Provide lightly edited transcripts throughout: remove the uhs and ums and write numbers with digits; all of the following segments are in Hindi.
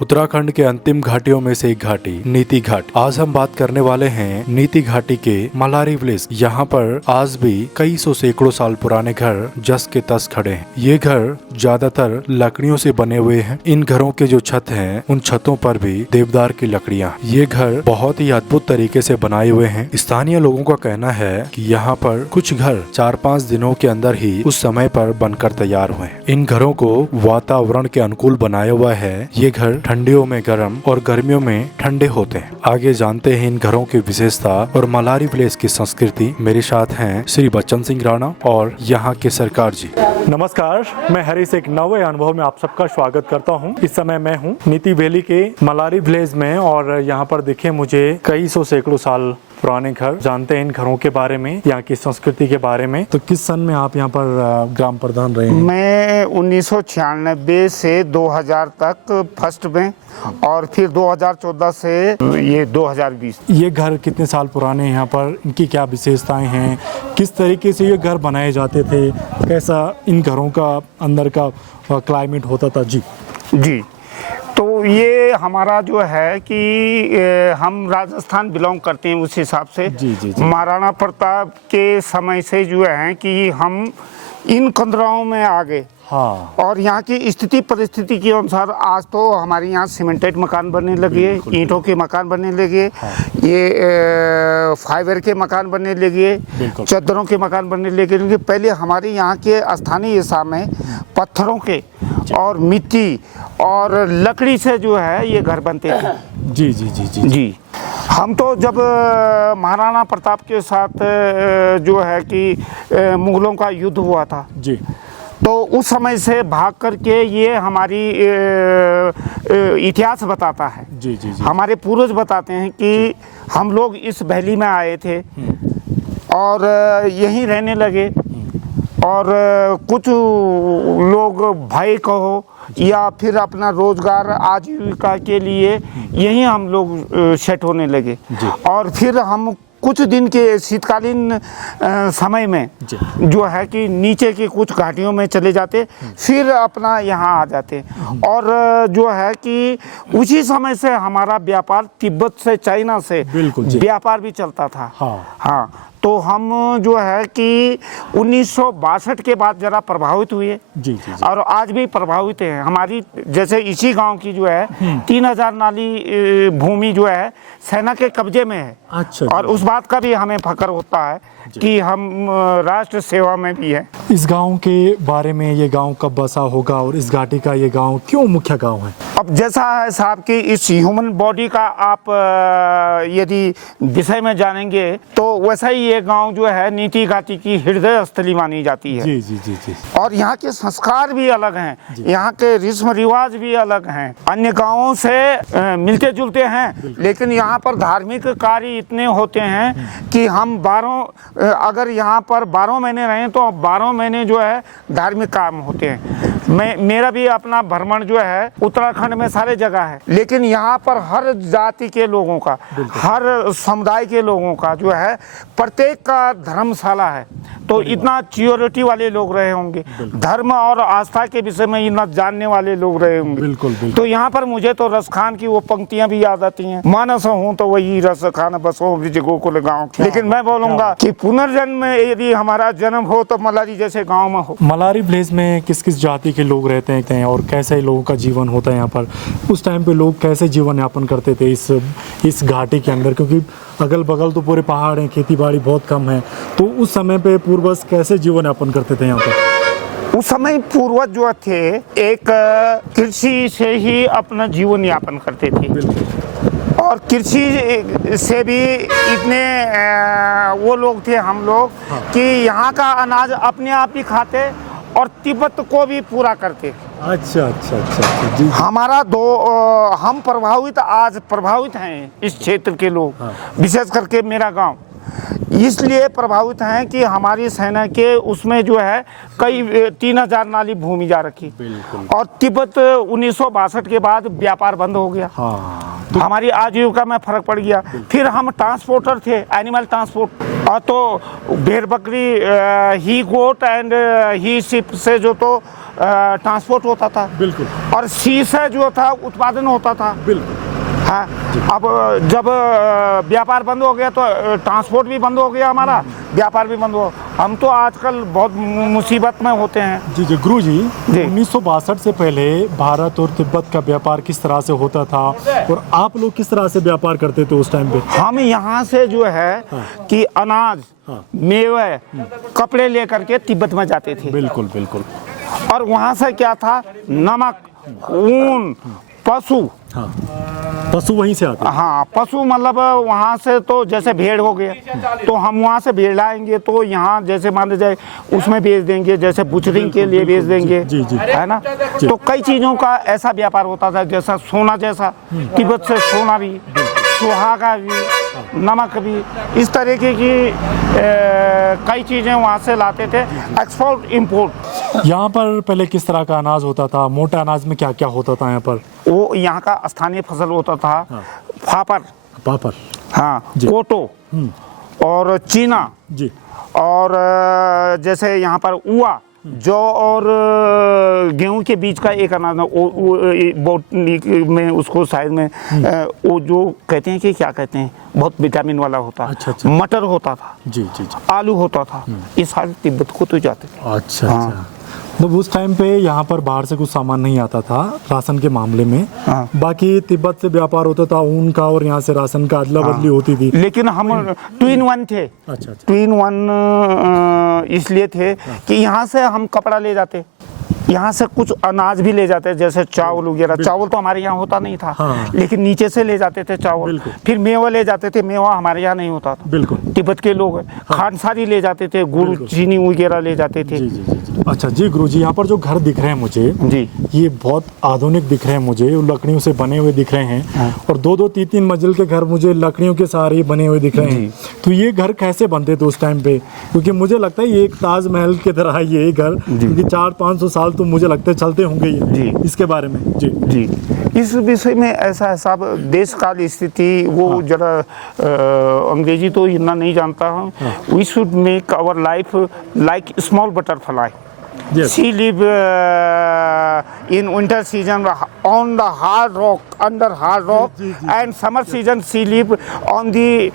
उत्तराखंड के अंतिम घाटियों में से एक घाटी नीति घाट। आज हम बात करने वाले हैं नीति घाटी के मलारी विलेज। यहाँ पर आज भी कई सौ सैकड़ों साल पुराने घर जस के तस खड़े हैं। ये घर ज्यादातर लकड़ियों से बने हुए हैं। इन घरों के जो छत हैं, उन छतों पर भी देवदार की लकड़ियाँ। ये घर बहुत ही अद्भुत तरीके से बनाए हुए हैं। स्थानीय लोगों का कहना है कि यहाँ पर कुछ घर 4-5 दिनों के अंदर ही उस समय पर बनकर तैयार हुए। इन घरों को वातावरण के अनुकूल बनाया हुआ है। ये घर ठंडियों में गर्म और गर्मियों में ठंडे होते हैं। आगे जानते हैं इन घरों की विशेषता और मलारी विलेज की संस्कृति। मेरे साथ हैं श्री बच्चन सिंह राणा और यहाँ के सरकार जी। नमस्कार, मैं हरीश एक नए अनुभव में आप सबका स्वागत करता हूं। इस समय मैं हूं नीति वैली के मलारी विलेज में और यहाँ पर दिखे मुझे कई सौ सैकड़ों साल पुराने घर। जानते हैं इन घरों के बारे में, यहाँ की संस्कृति के बारे में। तो किस सन में आप यहाँ पर ग्राम प्रधान रहे हैं? मैं 1996 से 2000 तक फर्स्ट में और फिर 2014 से ये 2020। ये घर कितने साल पुराने हैं? यहाँ पर इनकी क्या विशेषताएं हैं? किस तरीके से ये घर बनाए जाते थे? कैसा इन घरों का अंदर का क्लाइमेट होता था? जी, तो ये हमारा जो है कि हम राजस्थान बिलोंग करते हैं, उस हिसाब से जी। महाराणा प्रताप के समय से जो है कि हम इन कंदराओं में आ गए। हाँ। और यहाँ की स्थिति परिस्थिति के अनुसार आज तो हमारे यहाँ सीमेंटेड मकान बनने लगे, ईंटों के मकान बनने लगे। हाँ। ये फाइबर के मकान बनने लगे, चद्दरों के मकान बनने लगे। क्योंकि पहले हमारे यहाँ के स्थानीय हिस्सा में पत्थरों के और मिट्टी और लकड़ी से जो है ये घर बनते थे। जी। हम तो जब महाराणा प्रताप के साथ जो है कि मुगलों का युद्ध हुआ था जी, तो उस समय से भाग करके ये हमारी इतिहास बताता है। जी। हमारे पूर्वज बताते हैं कि हम लोग इस वैली में आए थे और यहीं रहने लगे। और कुछ लोग भय कहो या फिर अपना रोजगार आजीविका के लिए यहीं हम लोग सेट होने लगे। और फिर हम कुछ दिन के शीतकालीन समय में जो है कि नीचे की कुछ घाटियों में चले जाते, फिर अपना यहाँ आ जाते। और जो है कि उसी समय से हमारा व्यापार तिब्बत से, चाइना से व्यापार भी चलता था। हाँ। तो हम जो है कि 1962 के बाद जरा प्रभावित हुए। जी। और आज भी प्रभावित हैं। हमारी जैसे इसी गांव की जो है 3000 नाली भूमि जो है सेना के कब्जे में है। अच्छा। और उस बात का भी हमें फख्र होता है कि हम राष्ट्र सेवा में भी हैं। इस गांव के बारे में, ये गांव कब बसा होगा और इस घाटी का ये गांव क्यों मुख्य गांव है? अब जैसा है साहब कि इस ह्यूमन बॉडी का आप यदि विषय में जानेंगे तो वैसा ही ये गांव जो है नीति घाटी की हृदय स्थली मानी जाती है। जी। और यहाँ के संस्कार भी अलग हैं, यहाँ के रस्म रिवाज भी अलग हैं, अन्य गांवों से मिलते जुलते हैं। लेकिन यहाँ पर धार्मिक कार्य इतने होते हैं कि हम अगर यहाँ पर 12 महीने रहें तो 12 महीने जो है धार्मिक काम होते हैं। मेरा भी अपना भ्रमण जो है उत्तराखंड में सारे जगह है, लेकिन यहाँ पर हर जाति के लोगों का, हर समुदाय के लोगों का जो है प्रत्येक का धर्मशाला है। तो इतना चियोरिटी वाले लोग रहे होंगे, धर्म और आस्था के विषय में इतना जानने वाले लोग रहे होंगे। बिल्कुल। तो यहाँ पर मुझे तो रस खान की वो पंक्तियां भी याद आती हैं, मानस हूँ तो वही रस खान बसो ब्रिज गोकुल गाँव। लेकिन मैं बोलूंगा कि पुनर्जन्म यदि हमारा जन्म हो तो मलारी जैसे गाँव में हो। मलारी विलेज में किस किस जाति के लोग रहते हैं और कैसे लोगों का जीवन होता है यहाँ पर? उस टाइम पे लोग कैसे जीवन यापन करते थे इस घाटी के अंदर? क्योंकि अगल बगल तो पूरे पहाड़ हैं, खेती बाड़ी बहुत कम है। तो उस समय पे पूर्वज कैसे जीवन यापन करते थे यहाँ पर? उस समय पूर्वज जो थे एक कृषि से ही अपना जीवन यापन करते थे। और कृषि से भी इतने वो लोग थे हम लोग कि यहाँ का अनाज अपने आप ही खाते और तिब्बत को भी पूरा करते। अच्छा। जी। हमारा हम आज प्रभावित हैं इस क्षेत्र के लोग। विशेष करके मेरा गांव इसलिए प्रभावित हैं कि हमारी सेना के उसमें जो है कई 3000 नाली भूमि जा रखी। और तिब्बत 1962 के बाद व्यापार बंद हो गया। तो हमारी आजीविका में फर्क पड़ गया। फिर हम ट्रांसपोर्टर थे, एनिमल ट्रांसपोर्ट। और तो भेड़ बकरी ही गोट एंड ही शिप से जो तो ट्रांसपोर्ट होता था, बिल्कुल और सी से जो था उत्पादन होता था। बिल्कुल। हाँ, अब जब व्यापार बंद हो गया तो ट्रांसपोर्ट भी बंद हो गया, हमारा व्यापार भी बंद हो। हम तो आजकल बहुत मुसीबत में होते हैं। जी गुरु जी, जी। 1962 से पहले भारत और तिब्बत का व्यापार किस तरह से होता था और आप लोग किस तरह से व्यापार करते थे उस टाइम पे? हम यहाँ से जो है कि अनाज, मेवे, कपड़े लेकर के तिब्बत में जाते थे। बिल्कुल बिल्कुल। और वहाँ से क्या था, नमक, ऊन, पशु। हाँ, पशु वहीं से आते? हाँ, पशु मतलब वहाँ से तो जैसे भेड़ हो गया तो हम वहाँ से भेड़ लाएंगे तो यहाँ जैसे मान लीजिए उसमें बेच देंगे, जैसे बुचरिंग के लिए बेच देंगे। जी, जी। है ना। तो कई चीज़ों का ऐसा व्यापार होता था, जैसा सोना, जैसा तिब्बत से सोना भी, सुहागा भी, नमक भी, इस तरीके की कई चीज़ें वहाँ से लाते थे, एक्सपोर्ट इंपोर्ट। यहाँ पर पहले किस तरह का अनाज होता था? मोटा अनाज में क्या क्या होता था यहाँ पर? वो यहाँ का स्थानीय फसल होता था, फापर, पापड़, हाँ, जी। कोटो और चीना, जी, और जैसे यहाँ पर उआ, जौ और गेहूं के बीच का एक अनाज, बोटनी में उसको साइड में वो जो कहते हैं कि क्या कहते हैं, बहुत विटामिन वाला होता है। अच्छा, अच्छा। मटर होता था, जी जी जी। आलू होता था, ये सारे तिब्बत को तो जाते थे। अच्छा अच्छा। तो उस टाइम पे यहाँ पर बाहर से कुछ सामान नहीं आता था राशन के मामले में। हाँ। बाकी तिब्बत से व्यापार होता था ऊन का, और यहाँ से राशन का अदला बदली होती थी। लेकिन हम 2 in 1 थे। अच्छा अच्छा। 2 in 1 इसलिए थे कि यहाँ से हम कपड़ा ले जाते, यहाँ से कुछ अनाज भी ले जाते, जैसे चावल वगैरह। चावल तो हमारे यहाँ होता नहीं था, हाँ। लेकिन नीचे से ले जाते थे चावल। बिल्कुल। फिर मेवा ले जाते थे, मेवा हमारे यहाँ नहीं होता था। बिल्कुल। तिब्बत के लोग खानसारी ले जाते थे, गुड़, चीनी वगैरह ले जाते थे। जी जी जी जी। अच्छा जी गुरुजी, यहाँ पर जो घर दिख रहे हैं मुझे, जी, ये बहुत आधुनिक दिख रहे हैं मुझे, वो लकड़ियों से बने हुए दिख रहे हैं। हाँ। और 2-2 3-3 मंजिल के घर मुझे लकड़ियों के सहारे बने हुए दिख रहे हैं। तो ये घर कैसे बनते थे उस टाइम पे? क्योंकि मुझे लगता है ये एक ताजमहल की तरह है ये घर, क्योंकि 400-500 साल तो मुझे लगता है चलते होंगे ये। जी। इसके बारे में जी जी, इस विषय में ऐसा है साहब, देश काल स्थिति वो जरा अंग्रेजी तो इतना नहीं जानता हूँ। We should make our life like small butterfly. Yes. She live in winter season on the hard rock, under hard rock, and summer season she live on the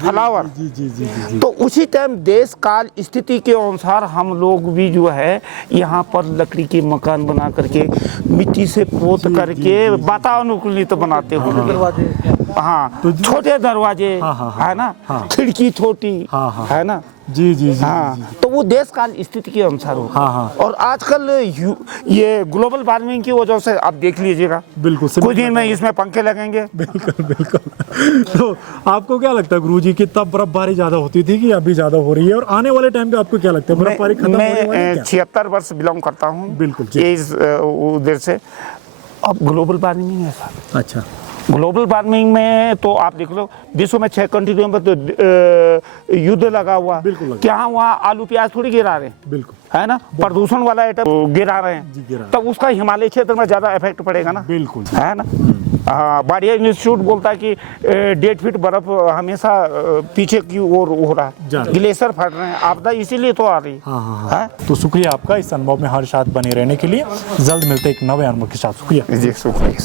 flower. जी जी जी जी। तो उसी टाइम देश काल स्थिति के अनुसार हम लोग भी जो है यहाँ पर लकड़ी के मकान बना करके, मिट्टी से पोत करके वातानुकूलित बनाते हो। हाँ, छोटे दरवाजे है ना, खिड़की छोटी है ना। जी जी जी। हाँ, तो वो देश काल स्थिति के अनुसार हो। हाँ। और आजकल ये ग्लोबल वार्मिंग की वजह से आप देख लीजिएगा, बिल्कुल कुछ दिन में इसमें पंखे लगेंगे। बिल्कुल बिल्कुल। तो आपको क्या लगता है गुरुजी कि तब बर्फबारी ज्यादा होती थी कि अभी ज्यादा हो रही है? और आने वाले टाइम पे आपको क्या लगता है, बर्फबारी खत्म होने वाली है मैं क्या? 76 वर्ष बिलोंग करता हूँ। बिल्कुल जी। इस उधर से अब ग्लोबल वार्मिंग है सर। अच्छा। ग्लोबल वार्मिंग में तो आप देख लो, विश्व में 6 कंट्रियों में तो युद्ध लगा हुआ। बिल्कुल लगा। क्या वहाँ आलू प्याज थोड़ी गिरा रहे हैं, बिल्कुल है ना, प्रदूषण वाला आइटम गिरा रहे हैं, जी, गिरा। तब उसका हिमालय क्षेत्र में ज्यादा इफेक्ट पड़ेगा ना। बिल्कुल है ना। बाड़िया इंस्टीट्यूट बोलता है कि 1.5 फीट बर्फ हमेशा पीछे की ओर हो रहा जा है, रहा है। ग्लेशियर फट रहे हैं, आपदा इसीलिए तो आ रही है। हाँ। तो शुक्रिया आपका इस अनुभव में हर साथ बने रहने के लिए। जल्द मिलते एक नए अनुभव के साथ। शुक्रिया जी, शुक्रिया।